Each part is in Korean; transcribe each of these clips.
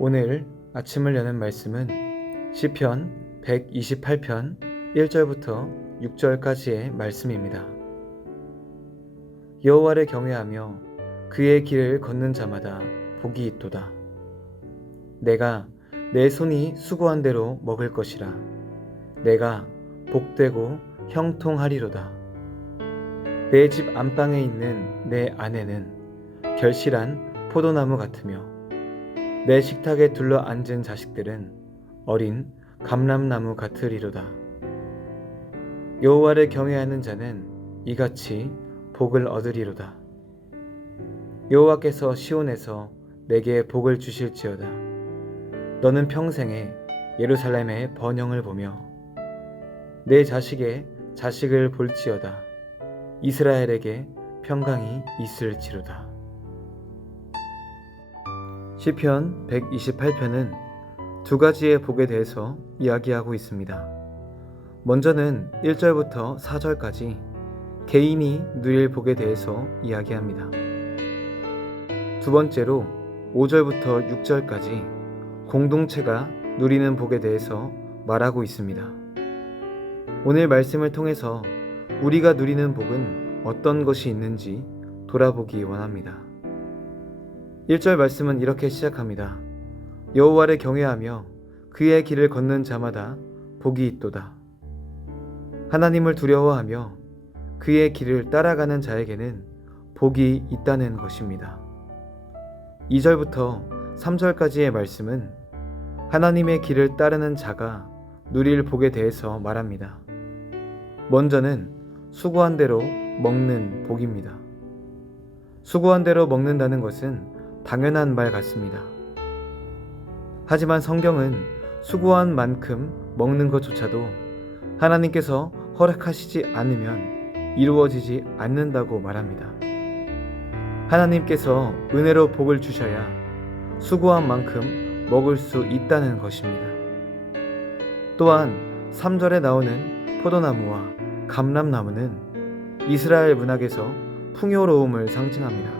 오늘 아침을 여는 말씀은 시편 128편 1절부터 6절까지의 말씀입니다. 여호와를 경외하며 그의 길을 걷는 자마다 복이 있도다. 내가 내 손이 수고한 대로 먹을 것이라. 내가 복되고 형통하리로다. 내 집 안방에 있는 내 아내는 결실한 포도나무 같으며 내 식탁에 둘러 앉은 자식들은 어린 감람나무 같으리로다. 여호와를 경외하는 자는 이같이 복을 얻으리로다. 여호와께서 시온에서 내게 복을 주실지어다. 너는 평생에 예루살렘의 번영을 보며 내 자식의 자식을 볼지어다. 이스라엘에게 평강이 있을지로다. 시편 128편은 두 가지의 복에 대해서 이야기하고 있습니다. 먼저는 1절부터 4절까지 개인이 누릴 복에 대해서 이야기합니다. 두 번째로 5절부터 6절까지 공동체가 누리는 복에 대해서 말하고 있습니다. 오늘 말씀을 통해서 우리가 누리는 복은 어떤 것이 있는지 돌아보기 원합니다. 1절 말씀은 이렇게 시작합니다. 여호와를 경외하며 그의 길을 걷는 자마다 복이 있도다. 하나님을 두려워하며 그의 길을 따라가는 자에게는 복이 있다는 것입니다. 2절부터 3절까지의 말씀은 하나님의 길을 따르는 자가 누릴 복에 대해서 말합니다. 먼저는 수고한 대로 먹는 복입니다. 수고한 대로 먹는다는 것은 당연한 말 같습니다. 하지만 성경은 수고한 만큼 먹는 것조차도 하나님께서 허락하시지 않으면 이루어지지 않는다고 말합니다. 하나님께서 은혜로 복을 주셔야 수고한 만큼 먹을 수 있다는 것입니다. 또한 3절에 나오는 포도나무와 감람나무는 이스라엘 문학에서 풍요로움을 상징합니다.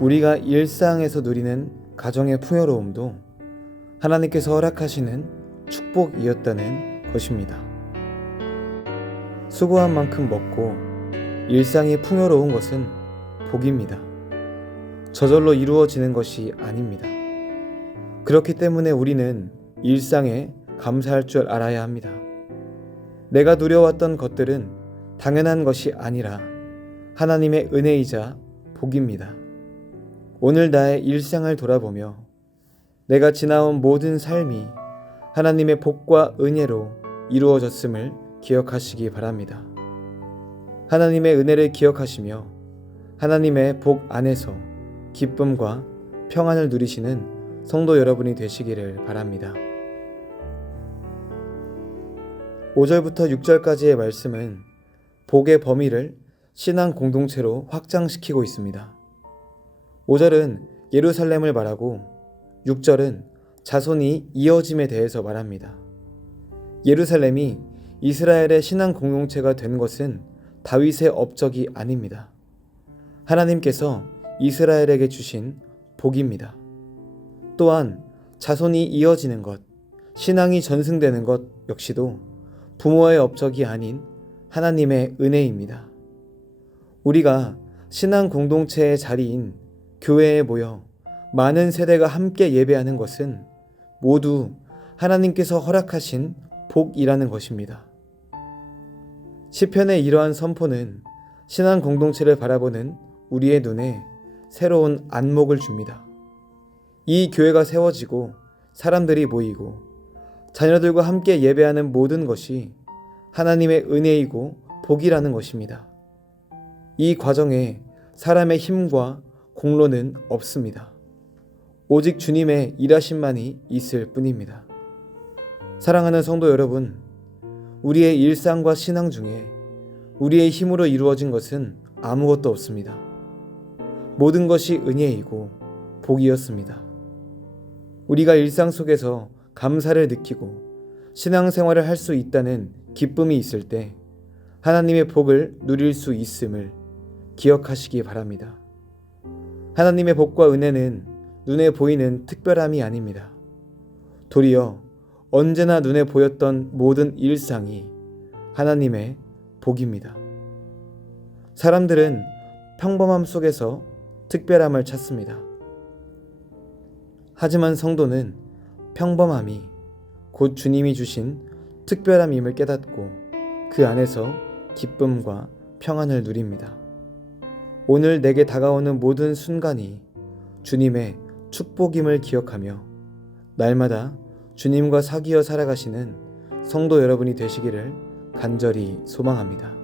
우리가 일상에서 누리는 가정의 풍요로움도 하나님께서 허락하시는 축복이었다는 것입니다. 수고한 만큼 먹고 일상이 풍요로운 것은 복입니다. 저절로 이루어지는 것이 아닙니다. 그렇기 때문에 우리는 일상에 감사할 줄 알아야 합니다. 내가 누려왔던 것들은 당연한 것이 아니라 하나님의 은혜이자 복입니다. 오늘 나의 일상을 돌아보며 내가 지나온 모든 삶이 하나님의 복과 은혜로 이루어졌음을 기억하시기 바랍니다. 하나님의 은혜를 기억하시며 하나님의 복 안에서 기쁨과 평안을 누리시는 성도 여러분이 되시기를 바랍니다. 5절부터 6절까지의 말씀은 복의 범위를 신앙 공동체로 확장시키고 있습니다. 5절은 예루살렘을 말하고 6절은 자손이 이어짐에 대해서 말합니다. 예루살렘이 이스라엘의 신앙 공동체가 된 것은 다윗의 업적이 아닙니다. 하나님께서 이스라엘에게 주신 복입니다. 또한 자손이 이어지는 것, 신앙이 전승되는 것 역시도 부모의 업적이 아닌 하나님의 은혜입니다. 우리가 신앙 공동체의 자리인 교회에 모여 많은 세대가 함께 예배하는 것은 모두 하나님께서 허락하신 복이라는 것입니다. 시편의 이러한 선포는 신앙 공동체를 바라보는 우리의 눈에 새로운 안목을 줍니다. 이 교회가 세워지고 사람들이 모이고 자녀들과 함께 예배하는 모든 것이 하나님의 은혜이고 복이라는 것입니다. 이 과정에 사람의 힘과 공로는 없습니다. 오직 주님의 일하심만이 있을 뿐입니다. 사랑하는 성도 여러분, 우리의 일상과 신앙 중에 우리의 힘으로 이루어진 것은 아무것도 없습니다. 모든 것이 은혜이고 복이었습니다. 우리가 일상 속에서 감사를 느끼고 신앙생활을 할 수 있다는 기쁨이 있을 때 하나님의 복을 누릴 수 있음을 기억하시기 바랍니다. 하나님의 복과 은혜는 눈에 보이는 특별함이 아닙니다. 도리어 언제나 눈에 보였던 모든 일상이 하나님의 복입니다. 사람들은 평범함 속에서 특별함을 찾습니다. 하지만 성도는 평범함이 곧 주님이 주신 특별함임을 깨닫고 그 안에서 기쁨과 평안을 누립니다. 오늘 내게 다가오는 모든 순간이 주님의 축복임을 기억하며 날마다 주님과 사귀어 살아가시는 성도 여러분이 되시기를 간절히 소망합니다.